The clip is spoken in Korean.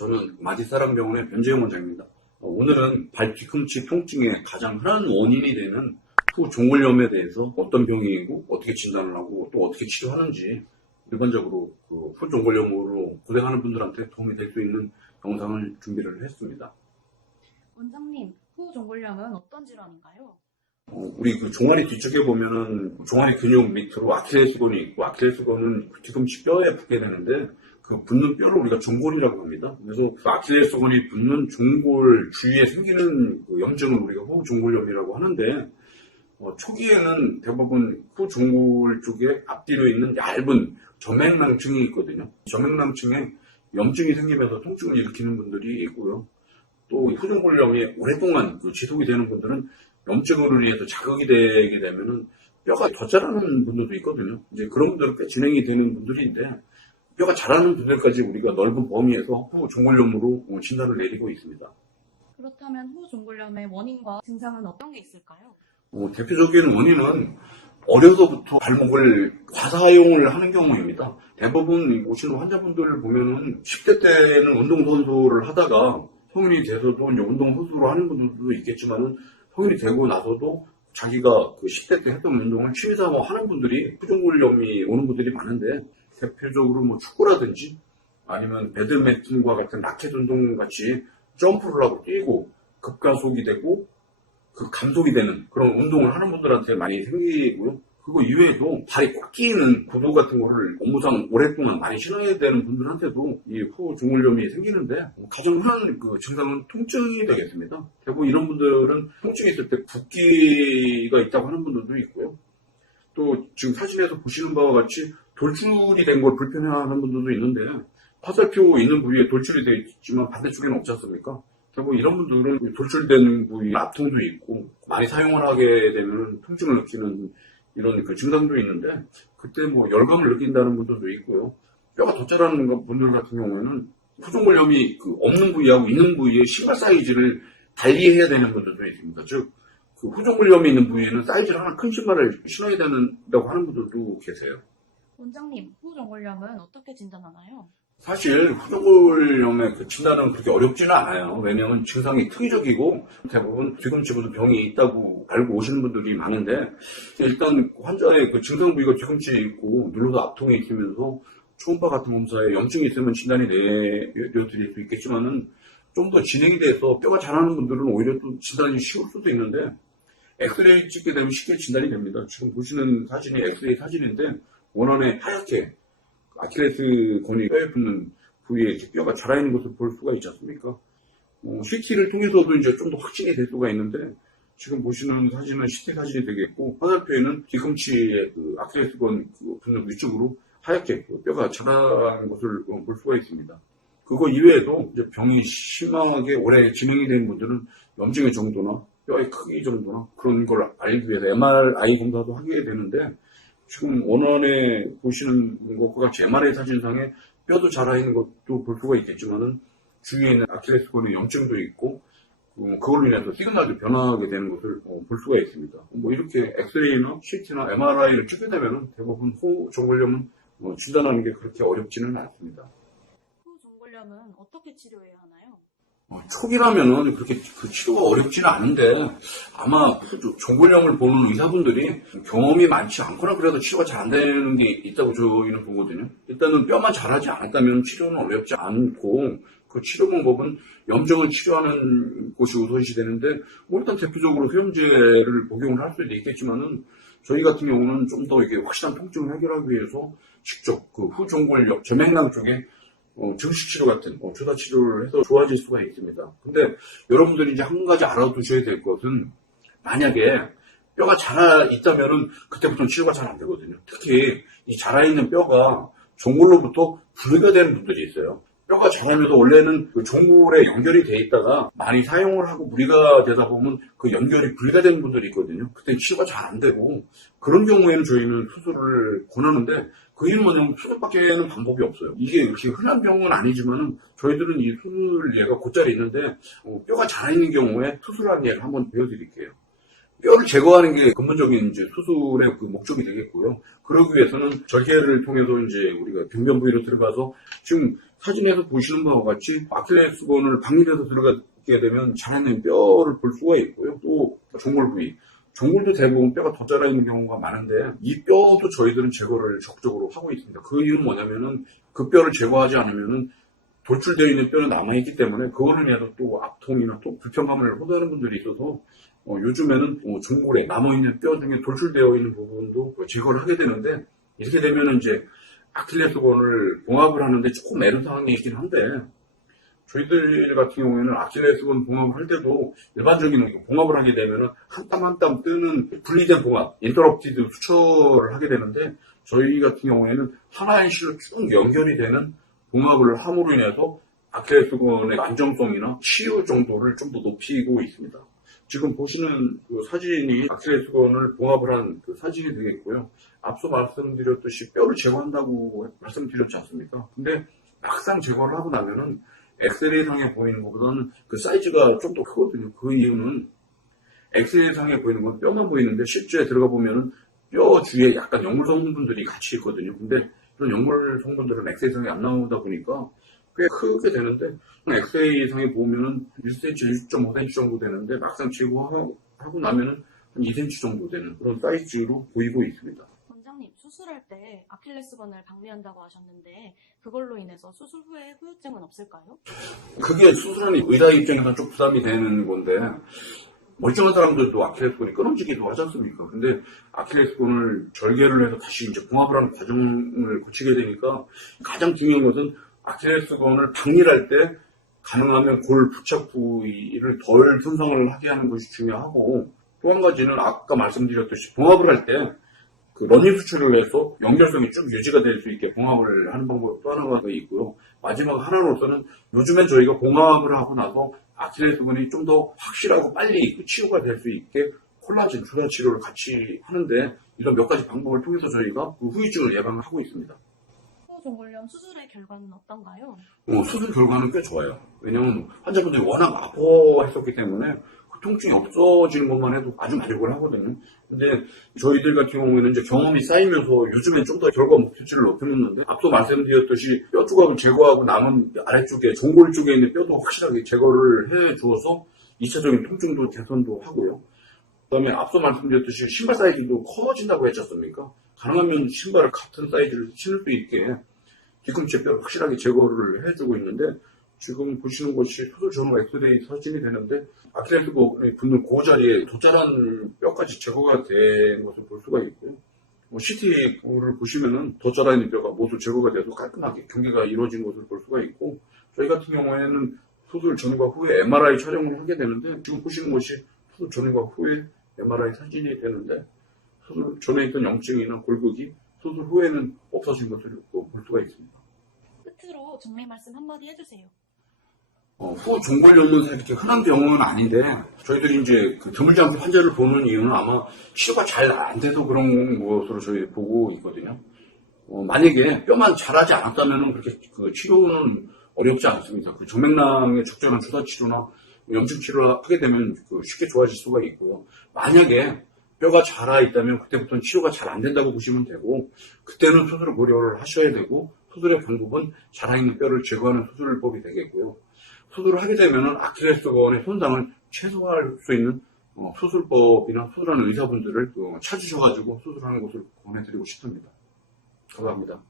저는 마디사랑병원의 변재영 원장입니다. 오늘은 발 뒤꿈치 통증의 가장 흔한 원인이 되는 후종골염에 대해서 어떤 병이고 어떻게 진단을 하고 또 어떻게 치료하는지 일반적으로 후종골염으로 고생하는 분들한테 도움이 될 수 있는 영상을 준비를 했습니다. 원장님, 후종골염은 어떤 질환인가요? 우리 종아리 뒤쪽에 보면은 종아리 근육 밑으로 아킬레스건이 있고, 아킬레스건은 뒤꿈치 뼈에 붙게 되는데 그 붙는 뼈를 우리가 종골이라고 합니다. 그래서 아킬레스건이 붙는 종골 주위에 생기는 그 염증을 우리가 후종골염이라고 하는데, 초기에는 대부분 후종골 쪽에 앞뒤로 있는 얇은 점액낭층이 있거든요. 점액낭층에 염증이 생기면서 통증을 일으키는 분들이 있고요. 또 후종골염이 오랫동안 지속이 되는 분들은 염증으로 인해서 자극이 되게 되면은 뼈가 더 자라는 분들도 있거든요. 이제 그런 분들은 꽤 진행이 되는 분들인데, 뼈가 자라는 분들까지 우리가 넓은 범위에서 후종골염으로 진단을 내리고 있습니다. 그렇다면 후종골염의 원인과 증상은 어떤 게 있을까요? 대표적인 원인은 어려서부터 발목을 과사용을 하는 경우입니다. 대부분 오시는 환자분들을 보면은 10대 때는 운동선수를 하다가 성인이 돼서도 이제 운동선수로 하는 분들도 있겠지만은 성인이 되고 나서도 자기가 그 10대 때 했던 운동을 취미삼아 하는 분들이 후종골염이 오는 분들이 많은데, 대표적으로 뭐 축구라든지 아니면 배드민턴과 같은 라켓 운동 같이 점프를 하고 뛰고 급가속이 되고 그 감속이 되는 그런 운동을 하는 분들한테 많이 생기고요. 그거 이외에도 발이 꽉 끼이는 구두 같은 거를 업무상 오랫동안 많이 신어야 되는 분들한테도 이 후종골염이 생기는데, 가장 흔한 그 증상은 통증이 되겠습니다. 대부분 이런 분들은 통증이 있을 때 붓기가 있다고 하는 분들도 있고요. 또 지금 사진에서 보시는 바와 같이 돌출이 된 걸 불편해하는 분들도 있는데, 화살표 있는 부위에 돌출이 되어 있지만 반대쪽에는 없지 않습니까? 결국 이런 분들은 돌출된 부위 압통도 있고, 많이 사용을 하게 되면 통증을 느끼는 이런 그 증상도 있는데, 그때 뭐 열감을 느낀다는 분들도 있고요. 뼈가 더 자라는 분들 같은 경우에는 후종골염이 그 없는 부위하고 있는 부위의 신발 사이즈를 달리해야 되는 분들도 있습니다. 즉, 그 후종골염이 있는 부위에는 사이즈를 하나 큰 신발을 신어야 된다고 하는 분들도 계세요. 원장님, 후종골염은 어떻게 진단하나요? 사실 후종골염의 그 진단은 그렇게 어렵지는 않아요. 왜냐하면 증상이 특이적이고 대부분 뒤꿈치부터 병이 있다고 알고 오시는 분들이 많은데, 일단 환자의 그 증상 부위가 뒤꿈치에 있고 눌러서 압통이 있으면서 초음파 같은 검사에 염증이 있으면 진단이 내려드릴 수 있겠지만은, 좀 더 진행이 돼서 뼈가 자라는 분들은 오히려 또 진단이 쉬울 수도 있는데, 엑스레이 찍게 되면 쉽게 진단이 됩니다. 지금 보시는 사진이 엑스레이 사진인데, 원안에 하얗게 아킬레스건이 뼈에 붙는 부위에 뼈가 자라있는 것을 볼 수가 있지 않습니까? CT를 통해서도 이제 좀 더 확진이 될 수가 있는데, 지금 보시는 사진은 CT 사진이 되겠고, 화살표에는 뒤꿈치에 그 아킬레스건 붙는 위쪽으로 하얗게 뼈가 자라는 것을 볼 수가 있습니다. 그거 이외에도 이제 병이 심하게 오래 진행이 된 분들은 염증의 정도나 뼈의 크기 정도나 그런 걸 알기 위해서 MRI 검사도 하게 되는데, 지금 원안에 보시는 것과 같이 MRI 사진상에 뼈도 자라있는 것도 볼 수가 있겠지만은, 주위에 있는 아킬레스건의 염증도 있고, 그걸로 인해서 시그널도 변화하게 되는 것을 볼 수가 있습니다. 뭐 이렇게 엑스레이나 CT나 MRI를 찍게 되면은 대부분 후종골염은 진단하는 게 그렇게 어렵지는 않습니다. 후종골염은 어떻게 치료해야 하나요? 초기라면은 그렇게 그 치료가 어렵지는 않은데, 아마 종골염을 보는 의사분들이 경험이 많지 않거나 그래도 치료가 잘 안 되는 게 있다고 저희는 보거든요. 일단은 뼈만 자라지 않았다면 치료는 어렵지 않고, 그 치료 방법은 염증을 치료하는 곳이 우선시 되는데, 일단 대표적으로 수염제를 복용을 할 수도 있겠지만은, 저희 같은 경우는 좀 더 이게 확실한 통증을 해결하기 위해서 직접 그 후종골염 점액낭 쪽에 증식치료 같은 주사치료를 해서 좋아질 수가 있습니다. 근데 여러분들이 이제 한 가지 알아두셔야 될 것은, 만약에 뼈가 자라 있다면은 그때부터는 치료가 잘 안 되거든요. 특히 이 자라 있는 뼈가 종골로부터 분리가 되는 분들이 있어요. 뼈가 자라면서 원래는 그 종골에 연결이 돼 있다가 많이 사용을 하고 무리가 되다 보면 그 연결이 분리가 되는 분들이 있거든요. 그때 치료가 잘 안 되고, 그런 경우에는 저희는 수술을 권하는데, 그 이유는 뭐냐면 수술밖에는 방법이 없어요. 이게 이렇게 흔한 병은 아니지만은 저희들은 이 수술 예가 곧잘 있는데, 뼈가 자라있는 경우에 수술하는 예를 한번 배워드릴게요. 뼈를 제거하는 게 근본적인 이제 수술의 그 목적이 되겠고요. 그러기 위해서는 절개를 통해서 이제 우리가 병변 부위로 들어가서, 지금 사진에서 보시는 바와 같이 아킬레스건을 박리돼서 들어가게 되면 자라는 뼈를 볼 수가 있고요. 또 종골 부위. 종골도 대부분 뼈가 더 자라 있는 경우가 많은데 이 뼈도 저희들은 제거를 적극적으로 하고 있습니다. 그 이유는 뭐냐면은 그 뼈를 제거하지 않으면은 돌출되어 있는 뼈는 남아있기 때문에 그거는 인해서 또 압통이나 또 불편감을 호소하는 분들이 있어서 요즘에는 종골에 남아있는 뼈 중에 돌출되어 있는 부분도 제거를 하게 되는데 이렇게 되면은 이제 아킬레스건을 봉합을 하는데 조금 애로사항이 있긴 한데 저희들 같은 경우에는 아킬레스건 봉합을 할 때도 일반적인 봉합을 하게 되면은 한 땀 한 땀 뜨는 분리된 봉합, 인터럽티드 수처를 하게 되는데 저희 같은 경우에는 하나의 실로 쭉 연결이 되는 봉합을 함으로 인해서 아킬레스건의 안정성이나 치유 정도를 좀 더 높이고 있습니다. 지금 보시는 그 사진이 아킬레스건을 봉합을 한 그 사진이 되겠고요. 앞서 말씀드렸듯이 뼈를 제거한다고 말씀드렸지 않습니까? 근데 막상 제거를 하고 나면은 엑스레이상에 보이는 것보다는 그 사이즈가 좀 더 크거든요. 그 이유는 엑스레이상에 보이는 건 뼈만 보이는데 실제 들어가 보면은 뼈 주위에 약간 역물 성분들이 같이 있거든요. 근데 그런 역물 성분들은 엑스레이상에 안 나오다 보니까 꽤 크게 되는데 엑스레이상에 보면은 1cm, 1.5cm 정도 되는데 막상 제거하고 나면은 한 2cm 정도 되는 그런 사이즈로 보이고 있습니다. 원장님, 수술할 때 아킬레스건을 박리한다고 하셨는데 그걸로 인해서 수술 후에 후유증은 없을까요? 그게 수술하는 의사 입장에서는 좀 부담이 되는 건데 멀쩡한 사람들도 아킬레스건이 끊어지기도 하지 않습니까? 근데 아킬레스건을 절개를 해서 다시 이제 봉합을 하는 과정을 거치게 되니까 가장 중요한 것은 아킬레스건을 박리할 때 가능하면 골 부착 부위를 덜 손상을 하게 하는 것이 중요하고 또 한 가지는 아까 말씀드렸듯이 봉합을 할 때 그 러닝 수출을 해서 연결성이 쭉 유지가 될 수 있게 봉합을 하는 방법 또 하나가 있고요. 마지막 하나로서는 요즘엔 저희가 봉합을 하고 나서 아킬레스건이 좀 더 확실하고 빨리 치유가 될 수 있게 콜라겐 주사 치료를 같이 하는데 이런 몇 가지 방법을 통해서 저희가 그 후유증을 예방을 하고 있습니다. 호종골염 수술의 결과는 어떤가요? 수술 결과는 꽤 좋아요. 왜냐면 환자분들이 워낙 아파했었기 때문에 그 통증이 없어지는 것만 해도 아주 만족을 하거든요. 근데 저희들 같은 경우에는 이제 경험이 쌓이면서 요즘엔 좀 더 결과 목표치를 높여놓는데 앞서 말씀드렸듯이 뼈 조각을 제거하고 남은 아래쪽에 종골 쪽에 있는 뼈도 확실하게 제거를 해 주어서 2차적인 통증도 개선도 하고요. 그다음에 앞서 말씀드렸듯이 신발 사이즈도 커진다고 했지 않습니까? 가능하면 신발을 같은 사이즈를 신을 수 있게 뒤꿈치 뼈를 확실하게 제거를 해주고 있는데 지금 보시는 것이 수술 전후 엑스레이 사진이 되는데 아킬레스건이 붙는 그 자리에 더 자란 뼈까지 제거가 된 것을 볼 수가 있고요. CT를 보시면은 더 자라있는 뼈가 모두 제거가 돼서 깔끔하게 경계가 이루어진 것을 볼 수가 있고 저희 같은 경우에는 수술 전과 후에 MRI 촬영을 하게 되는데 지금 보시는 것이 수술 전과 후에 MRI 사진이 되는데 수술 전에 있던 염증이나 골극이 수술 후에는 없어진 것을 볼 수가 있습니다. 끝으로 정리 말씀 한마디 해주세요. 후 종골염은 이렇게 흔한 병은 아닌데 저희들이 이제 그 드물지 않게 환자를 보는 이유는 아마 치료가 잘 안 돼서 그런 것으로 저희 보고 있거든요. 만약에 뼈만 자라지 않았다면 그렇게 그 치료는 어렵지 않습니다. 그 정맥랑의 적절한 주사 치료나 염증 치료를 하게 되면 쉽게 좋아질 수가 있고요. 만약에 뼈가 자라 있다면 그때부터는 치료가 잘 안 된다고 보시면 되고 그때는 수술을 고려를 하셔야 되고 수술의 방법은 자라있는 뼈를 제거하는 수술법이 되겠고요. 수술을 하게 되면 아킬레스건의 손상을 최소화할 수 있는 수술법이나 수술하는 의사분들을 찾으셔가지고 수술하는 것을 권해드리고 싶습니다. 감사합니다.